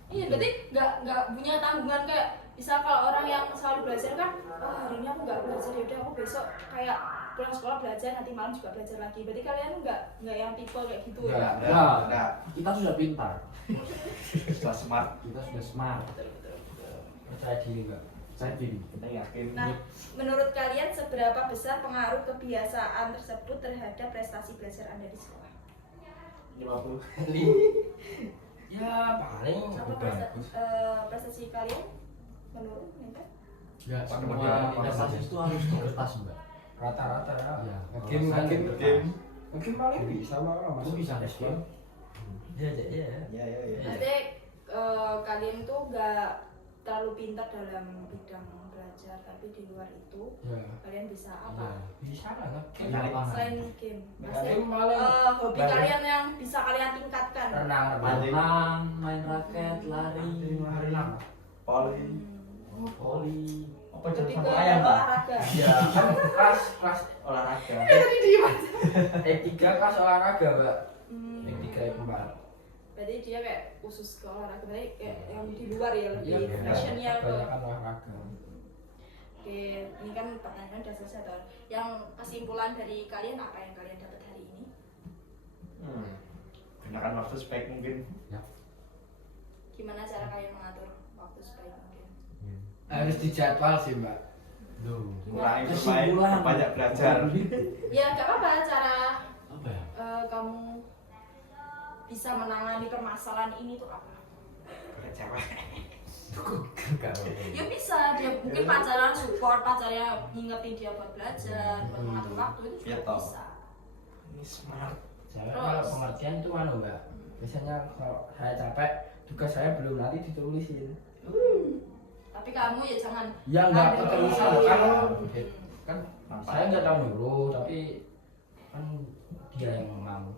Iya, berarti nggak punya tanggungan kayak misal kalau orang yang selalu belajar kan, oh hari ini aku nggak belajar ya udah aku besok kayak pulang sekolah belajar nanti malam juga belajar lagi. Berarti kalian nggak yang tipe kayak gitu ya? Enggak. Kita sudah pintar. Sudah smart. Kita sudah smart. percaya diri nggak Saya diri. Kita yakin. Nah, menurut kalian seberapa besar pengaruh kebiasaan tersebut terhadap prestasi belajar Anda di sekolah? 50. ya paling Apa bagus prestasi kalian menurun, meningkat? Ya, Semua semua prestasi itu harus di kertas mbak. rata-rata ya Iya. game Kalau saya game di kertas. Game. mungkin paling bisa malah Aku masuk bisa SD nge-game. ya ya ya Ya. Berarti kalian tuh nggak terlalu pintar dalam bidang belajar, tapi di luar itu ya kalian bisa Iya. apa? bisa lah nge-game Di lapangan. Selain game, Game masih paling hobi paling- kalian yang bisa kalian tingkatkan. renang Renang, main raket, lari, Poli. voli. Apa jadi Lebih sama ke ayam, Pak? olahraga. ya kan kelas Olahraga. E3 kelas olahraga mbak Hmm, E3 E4 berarti dia kayak khusus ke olahraga, berarti kayak yang di luar ya, lebih Iya, fashionnya ke. kebanyakan olahraga Oke, ini kan pertanyaan udah selesai toh. Yang kesimpulan dari kalian apa yang kalian dapat hari ini? Gunakan waktu sebaik mungkin. Gimana cara kalian mengatur waktu sebaik mungkin? harus dijadwal sih mbak Duh. Kurangi bermain, Kesimpulan. banyak belajar. Ya nggak apa-apa cara Apa ya? kamu bisa menangani permasalahan ini tuh apa? Cewek. Ya bisa, dia mungkin pacaran support, pacarnya ngingetin dia buat belajar, buat mengatur waktu itu Iya, juga toh. bisa. Ini smart. saya kalau pengertian itu anu mbak biasanya kalau saya capek tugas saya belum nanti ditulisin Tapi kamu ya jangan ya nggak ada keterusan dulu. kalau Hmm. kan Saya nggak tahu nyuruh, tapi kan dia yang mau.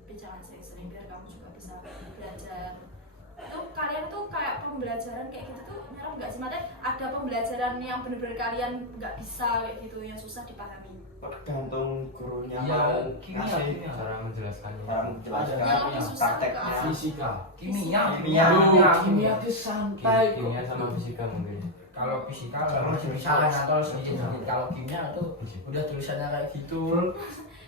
Tapi jangan sering-sering biar kamu juga bisa belajar. Tuh kalian tuh kayak pembelajaran kayak gitu tuh nyerap nggak sih? Maksudnya ada pembelajaran yang bener-bener kalian nggak bisa kayak gitu, yang susah dipahami. Tergantung gurunya Iya, mau kimia, kasih kimia. Cara menjelaskannya. cara menjelaskan Yang lebih susah prakteknya. apa? Fisika. Kimia, Kimia. Kimia itu santai kok. Kimia sama fisika mungkin. Kalau fisika masih bisa atau sedikit-sedikit. Kalau kimia itu udah tulisannya kayak gitu.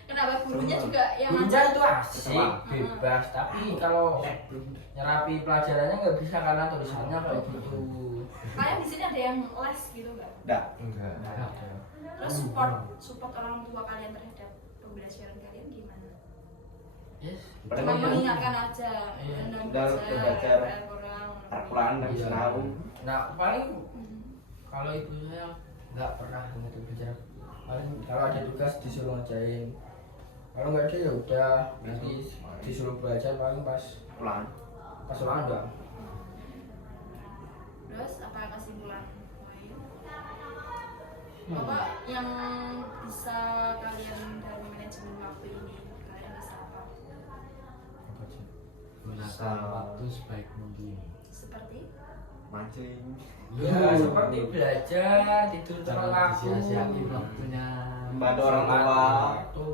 Kenapa gurunya juga yang Gurunya ngajar? itu asik, bebas. Tapi kalau nyerapi pelajarannya nggak bisa karena tulisannya kayak gitu. Kalian di sini ada yang les gitu nggak? Enggak. Enggak. Terus support orang tua kalian terhadap pembelajaran kalian gimana? Yes. Cuma mengingatkan aja, Iya. dan Udah belajar kurang. Al-Quran dan Iya. Sinau. Nah paling kalau ibu saya nggak pernah gitu belajar. Paling kalau ada tugas disuruh ngerjain. Kalau nggak ada ya udah nanti disuruh belajar paling pas Pulang. ulangan doang. Terus apa kesimpulan lain? Apa yang bisa kalian dari manajemen waktu ini? Kalian bisa apa? Gunakan waktu sebaik mungkin. Seperti Mancing. Ya seperti belajar tidur Jangan terlalu. disia-siain waktunya. Membantu orang tua. Itu.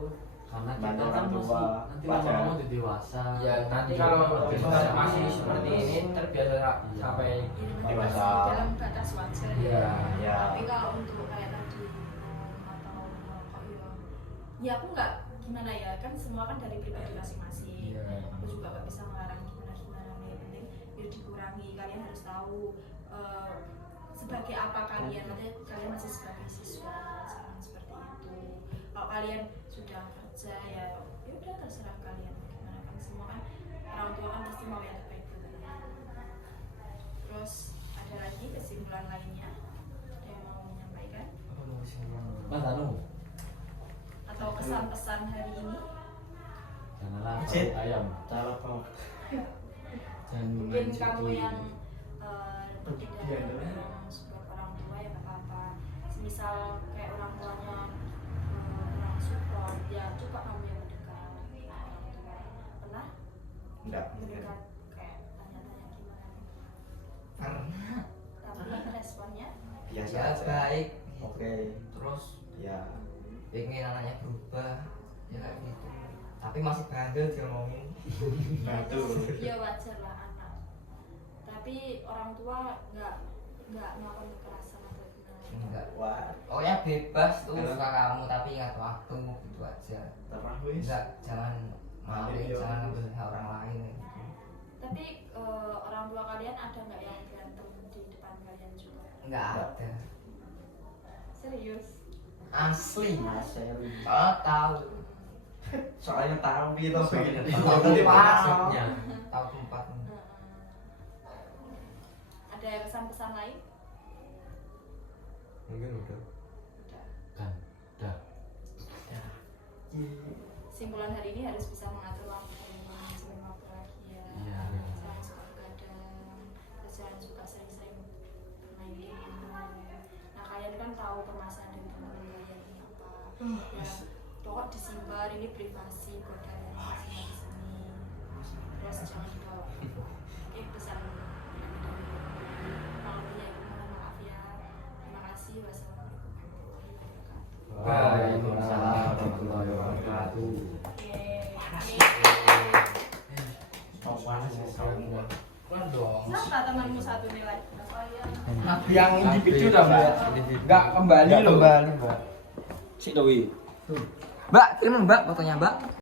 Karena Bantu kita kan orang masih tua, nanti pelajaran. lama-lama udah dewasa. Ya nanti kalau misalnya masih seperti ini terbiasa sampai ini Dewasa. dalam batas wajar Iya. ya. Ya. Tapi kalau untuk kayak tadi atau merokok ya aku nggak gimana ya, kan semua kan dari pribadi masing-masing. Iya. Aku juga nggak bisa melarang gimana nih, yang penting ya dikurangi. Kalian harus tahu sebagai apa kalian, maksudnya kalian masih sebagai siswa, jangan seperti itu. Kalau kalian sudah kerja ya udah terserah kalian gimana, kan semua kan orang tua kan pasti mau yang terbaik buat anak. Terus ada lagi kesimpulan lainnya, ada yang mau menyampaikan Mas Anu, atau pesan-pesan hari ini? janganlah Cid. bau ayam. Cara apa? Jangan Mungkin memancing kamu dulu. yang tidak support orang tua ya nggak apa-apa. Misal kayak orang tuanya kurang support, ya coba kamu yang mendekat orang tua. Pernah Enggak. mendekat kayak tanya-tanya gimana? Pernah. Tapi responnya Biasa Ya aja. baik. Oke. Terus Ya. pengen anaknya berubah. Ya kayak gitu. Tapi masih bandel dia ngomongin. Batu. ya wajar lah anak. Tapi orang tua nggak melakukan kekerasan atau gimana. Enggak. Wah. Pokoknya bebas tuh Karena- suka kamu tapi ingat waktu gitu aja. Terah wis. Enggak, jangan maling, Iya. jangan ngambil hak orang lain gitu. Tapi orang tua kalian ada nggak yang berantem di depan kalian juga? Enggak ada. Serius? Asli. Masih. Soalnya tahu. Soalnya tahu gitu begini. Tahu Maksudnya. Tahu tempatnya. Ada pesan-pesan lain? Mungkin udah. Udah. Kan, dah. Simpulan hari ini harus bisa mengatur waktu, manajemen waktu lagi ya. Iya. Jangan suka begadang, terus jangan suka sering-sering bermain game. Nah kalian kan tahu permasalahan dari teman-teman kalian ini apa. Ya pokok disimpan, ini privasi buat kalian masing-masing. Terus jangan dibawa. Oke, pesan kalau punya mohon maaf ya. Terima kasih. Wassalamualaikum warahmatullahi wabarakatuh. Waalaikumsalam warahmatullahi wabarakatuh. Panas ya kamu. Kan dong. Siapa temanmu satu nilai? Yang individu dah mbak. Nggak kembali loh. Kembali, Mbak. Cik Dewi. Mbak, kirim Mbak fotonya, Mbak.